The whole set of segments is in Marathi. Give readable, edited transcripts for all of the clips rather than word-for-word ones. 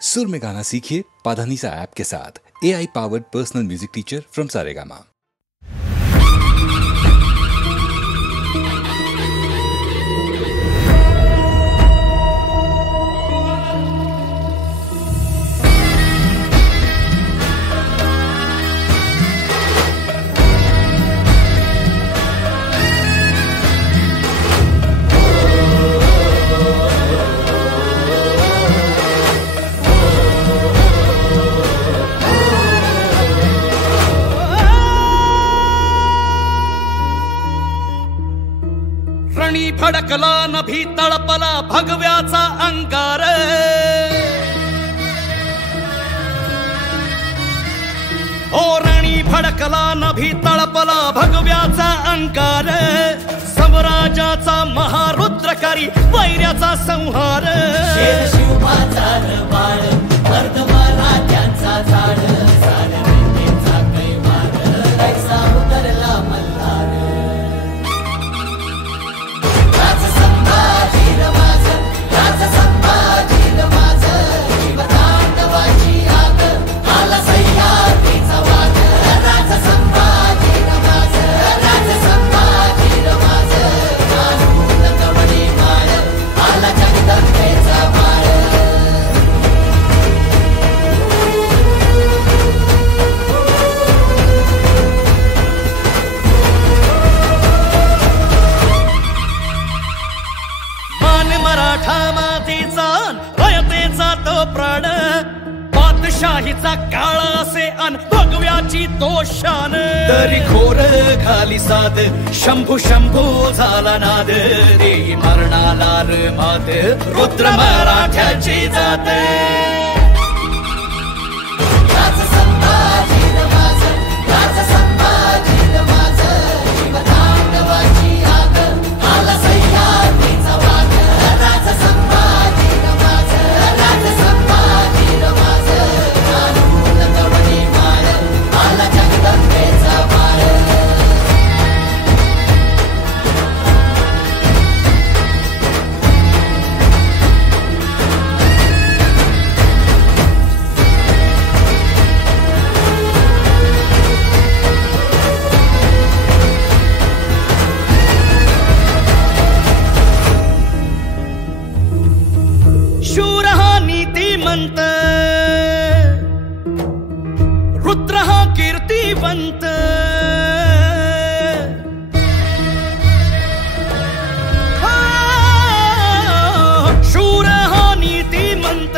सुर में गाना सीखिए पाधानीसा ऐप के साथ। AI powered personal music teacher from Saregama. रणी भडकला नभी तळपला भगव्याचा अंगार, ओ रणी भडकला नभी तळपला भगव्याचा अंगार, समराजाचा महारुद्रकारी वैऱ्याचा संहार, शिवबाचा बाळ वर्धमानात्यांचा झाड, सारंगीचा कैवार कैसा उतरला मल्हार, शाहीचा काळ असे अन भगव्याची तोशान, तरी घोर घाली साद शंभू शंभू झाला नाद, देई मरणाला मात रुद्र मराठ्याची जात, शूर हा नीतिमंत, रुद्र हा कीर्तिवंत, शूर हा नीतिमंत,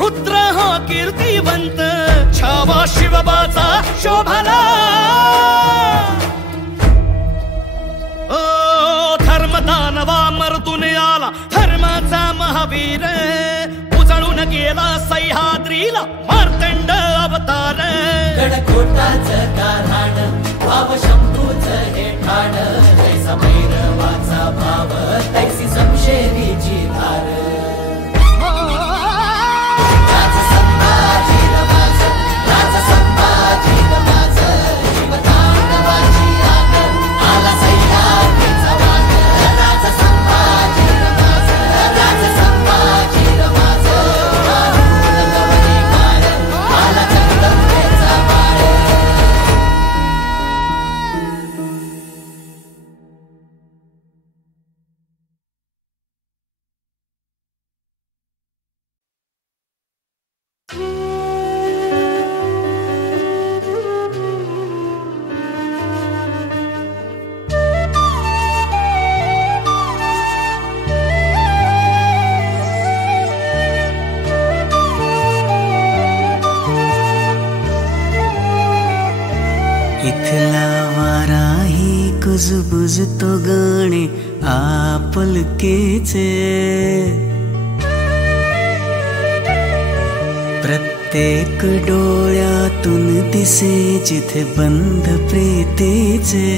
रुद्र हा कीर्तिवंत, छावा शिवबाचा शोभला, धर्मदानवा मर्दून आला धर्माचा महावीर, उजळून गेला सह्याद्रीला मार्तंड अवतार, गडकोटाचं गाऱ्हाण भाव शंभूचं हे ठाण, जैसा भैरवाचा भाव तैसी समशेरीची धार, इथला वाराही कुजबुज तो गाणे आपुलकीचे, प्रत्येक डोळ्यातून दिसे जिथे बंध प्रीतीचे,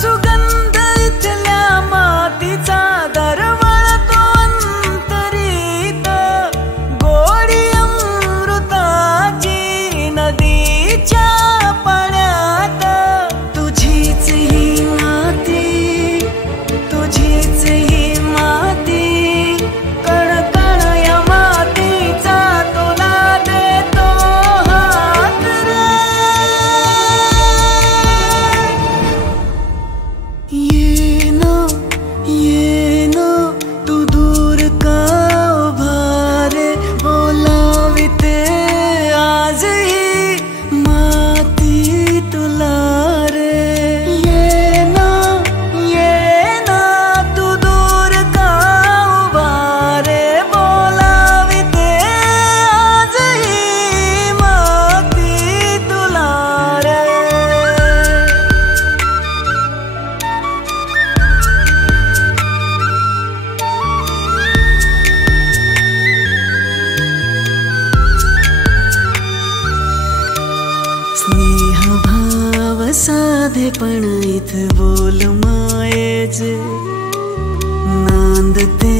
सुगंध इथल्या मातीचा दरवळतो अंतरीत, गोडी अमृता साधेपण इथं बोल मायेचे, नांदते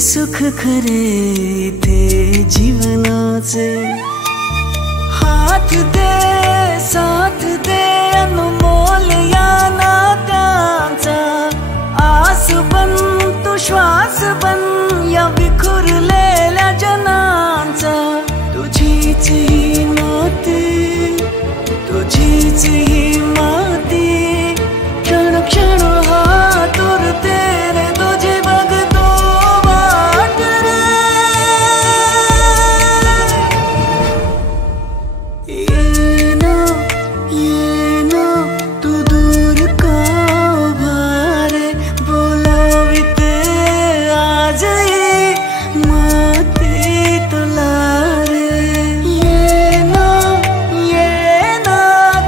सुख खरे इथे जीवनाचे. हात दे साथ दे अनमोल या नात्यांचा, आस बन तू श्वास बन या विखुरलेल्या जनांचा. तुझीच ही माती, तुझीच ही माती, क्षण क्षण हात उरते रे तुझी बघतो वाट रे. येना येना तू दूर का उभा रे, बोलाविते आजही माती तुला रे. येना येना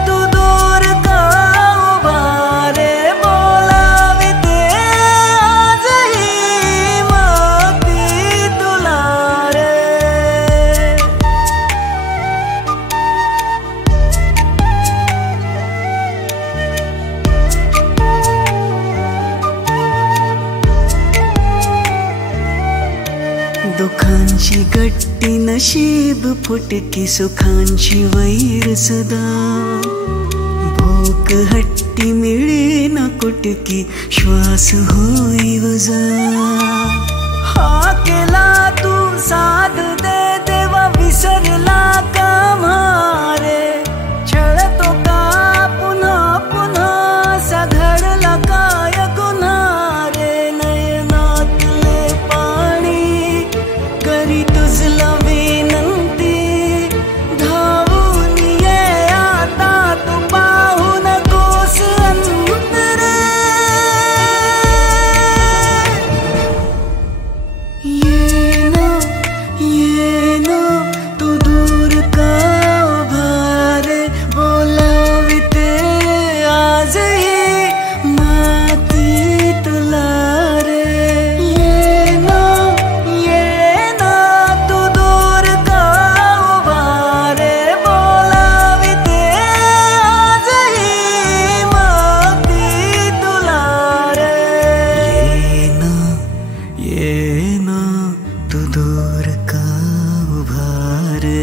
तू दूर का उभा रे, बोलाविते आजही माती तुला रे. दुःखांची गट्टी नशीब फुटकी, सुखांची वैर सदा. भूक हट्टी मिळे ना कुटकी, श्वास होई वजा. हा केला तू साथ दे देवा, विसरला का म्हारे. छळतो का पुन्हा पुन्हा, साधडला काय गुन्हा रे. नयनातले पाणी करी तुझला विनंती, धावून ये आता तू पाहू नकोस अंतरे. येना येना तू दूर का उभा रे, बोलाविते आजही माती तुला रे. येना येना तू दूर का उभा रे, बोलाविते आजही माती तुला रे. येना येना तू दूर का उभा रे.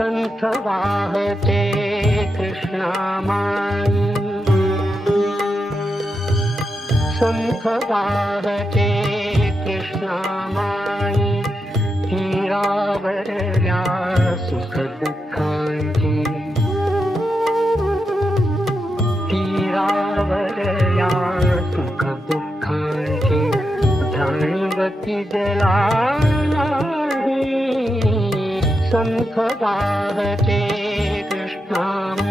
संथ वाहते कृष्णामाई संथ वाहते कृष्णामाई तीरावरल्या सुख दुःखांची तीरावरल्या सुख दुःखांची जाणीवती जला नाही संथ वाहते कृष्णामाई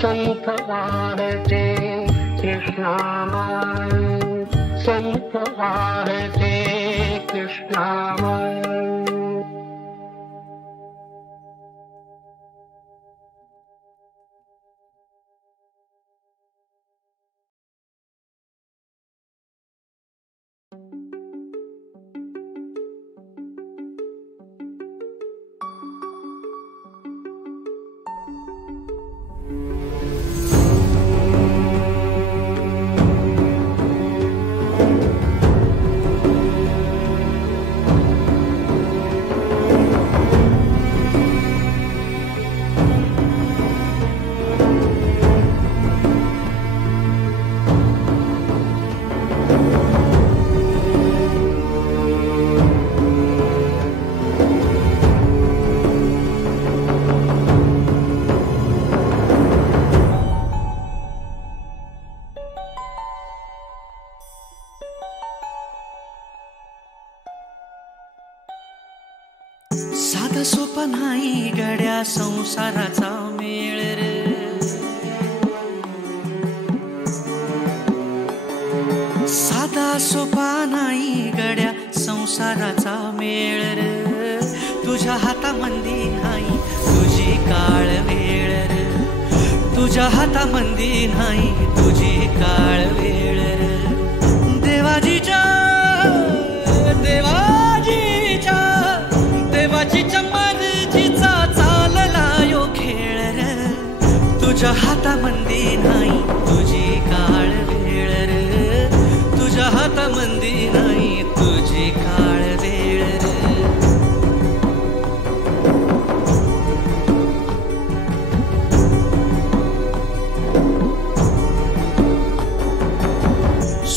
संत वाहते कृष्णामाई संत वाहते कृष्णामाई साधा सोपा नाही गड्या संसाराचा मेळ रे साधा सोपा नाही गड्या संसाराचा मेळ रे तुझ्या हातामंदी नाही तुझी काळ वेळ रे तुझ्या हातामंदी नाही तुझी काळ वेळ रे देवाजीच्या देवाजीच्या मर्जीचा चालला यो खेळ रे तुझ्या हातामंदी नाही तुझी काळ वेळ रे तुझ्या हातामंदी नाही तुझी काळ वेळ रे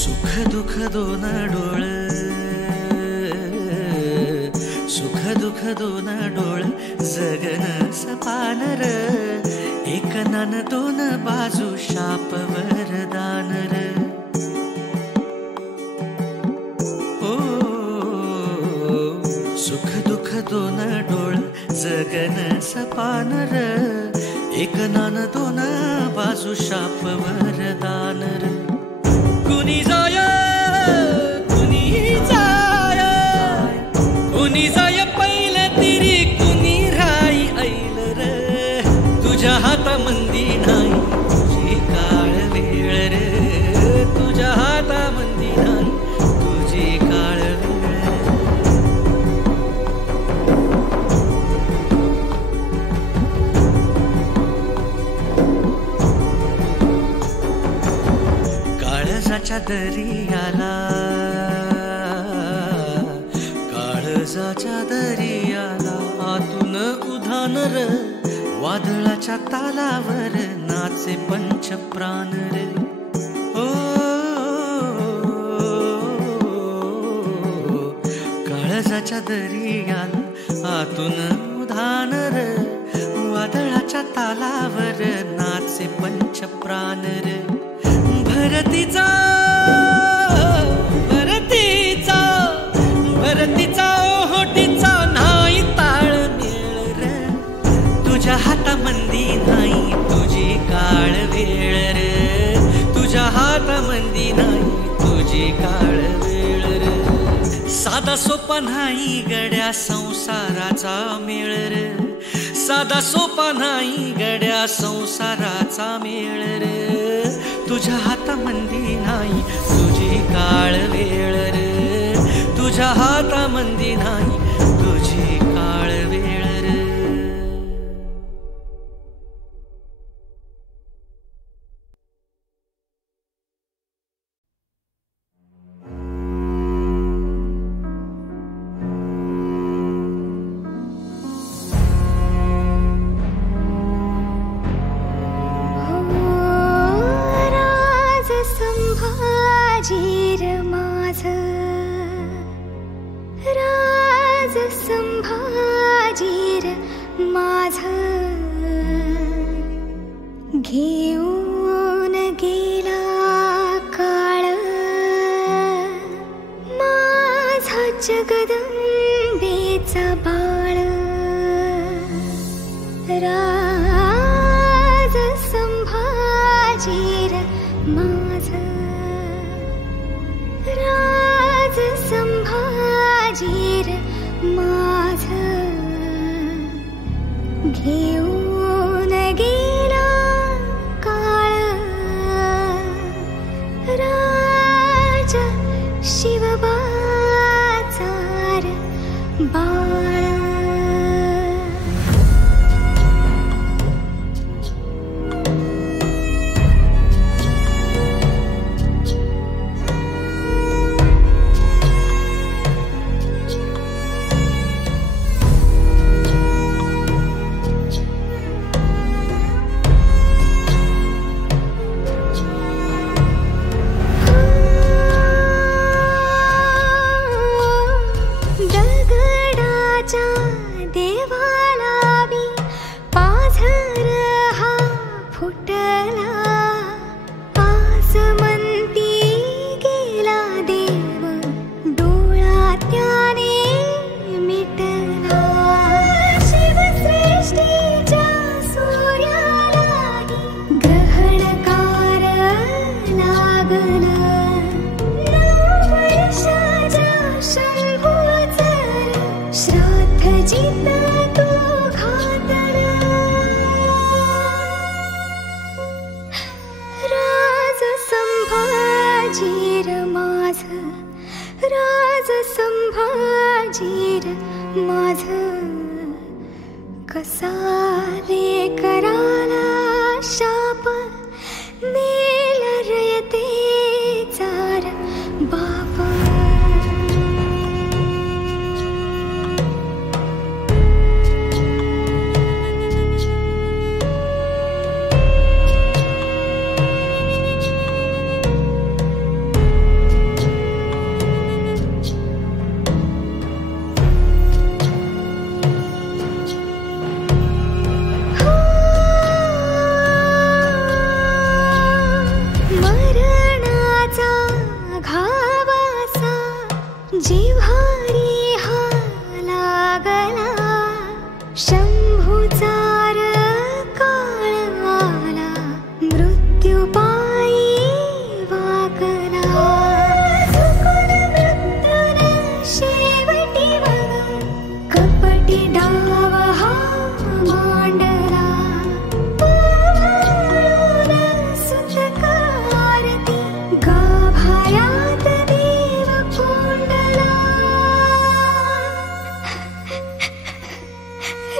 सुख दुःख दोन डोळ दुःख दोन डोळ जगन सपान र एक नान दोन बाजू शाप वरदान र ओ सुख दुःख दोन डोळ जगन सपान र एक नान दोन बाजू शाप वरदान र कुणी जाय कुणी जाय कुणी जाय पहिलं तिरी कुणी राई ऐल रे तुझ्या हातामंदी नाही तुझी काळ वेळ रे तुझ्या हातामंदी नाही तुझी काळ वेळ काळजाच्या दरियाला काळजाच्या दरियाला आतून उधान र वादळाच्या तालावर नाचे पंच प्राण रे ओ काळजाच्या दरियाला आतून उधान र वादळाच्या तालावर नाचे पंच प्राण रे भरतीचा भरतीचा भरतीचा ओहोटीचा नाही तार साधा सोपा नाही गड्या संसाराचा मेळ रे, साधा सोपा नाही गड्या संसाराचा मेळ रे. तुझ्या हातामंदी नाही तुझी काळ वेळ रे, तुझ्या हातामंदी नाही तुझी काळ वेळ रे. घेऊन गेला काळ माझा जगदंबेचा बाळ. राज संभाजी र माझं, राज संभाजी र माझं. घेऊन गेला काळ राजा शिवबाचा र बाळ. कसा लेकराला शाप नेल रयतेचा र बाप. जिव्हारी हा लागला शंभूचा र काळ आला, मृत्यू पायी वाकला. चुकून मृत्यूने शेवटी बघ कपटी डाव हा मांडला. पावळून सुतकारती गाभाऱ्यात देव कोंडला.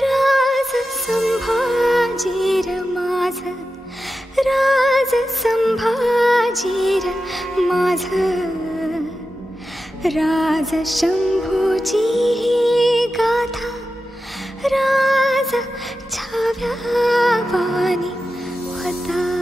राज संभाजी र माझं, राज संभाजी र माझं. राज शंभूची ही गाथा राज छाव्या वाणी होता.